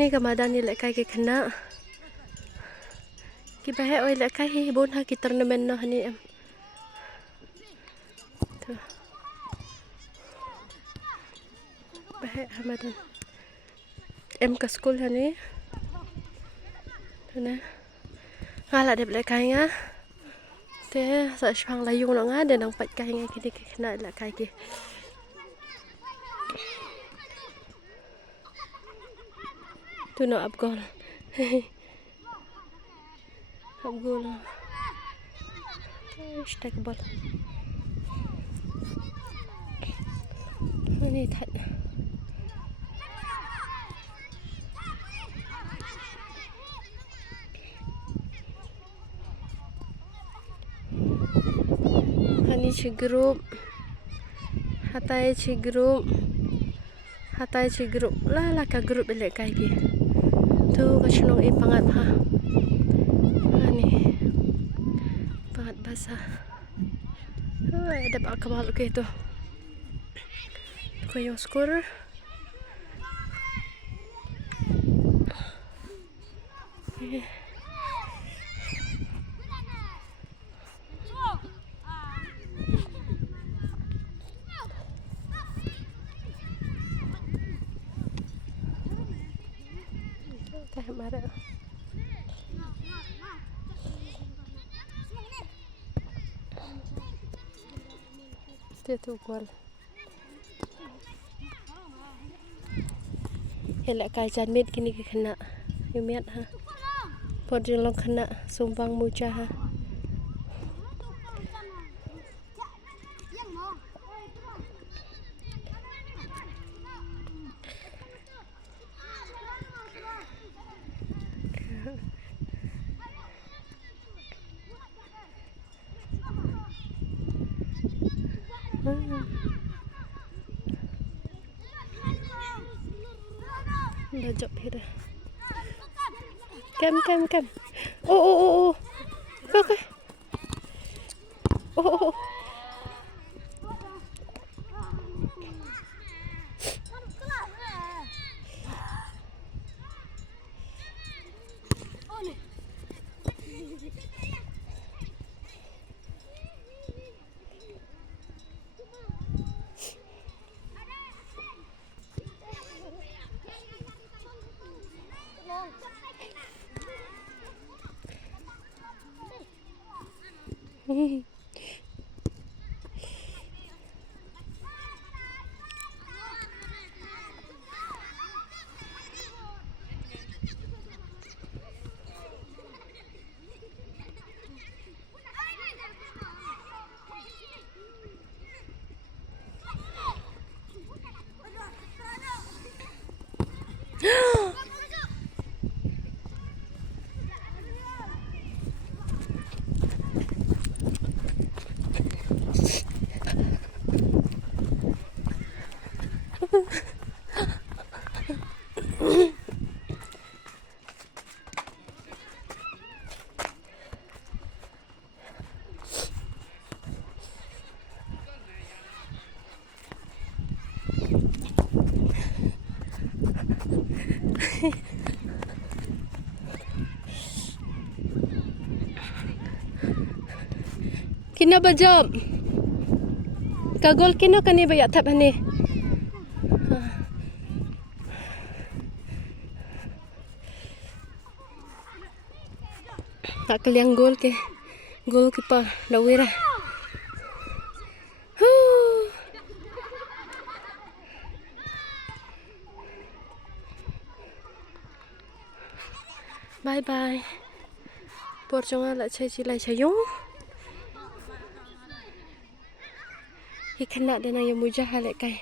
นี่ก็มาด้านนี้แหละใกล้กันคณะกี่ไปให้อ้อยแหละใกล้บนหากิตรนเมนเนาะนี่ไปให้มาด้านke sekolah ni tu nah ngala de blek kai nga te sa shang la yung nga de nang pat kai nga kini kena la kai ki tu no abgol abgol istakbal ni that Hani cigrup hatai cigrup la ka grup belek kai ki tu ka chnong e pangat ha hani pangat basah ada pak kabal ke tu ko yung skor marah. Dia tu kual. Helak kai jan mit kini ke kena. Yumiat ha. Pot jeng long kena sumbang muja ha. Dah jop here. Kem. Oh. Okay. Oh. Kina ba job? Kagol kina kani ba yatap ani? Tak kaliang gol ke pa lawira. Bye bye. Por chonga la chai chi lai chayong. Ikan nak dan ayam mujah halek kai.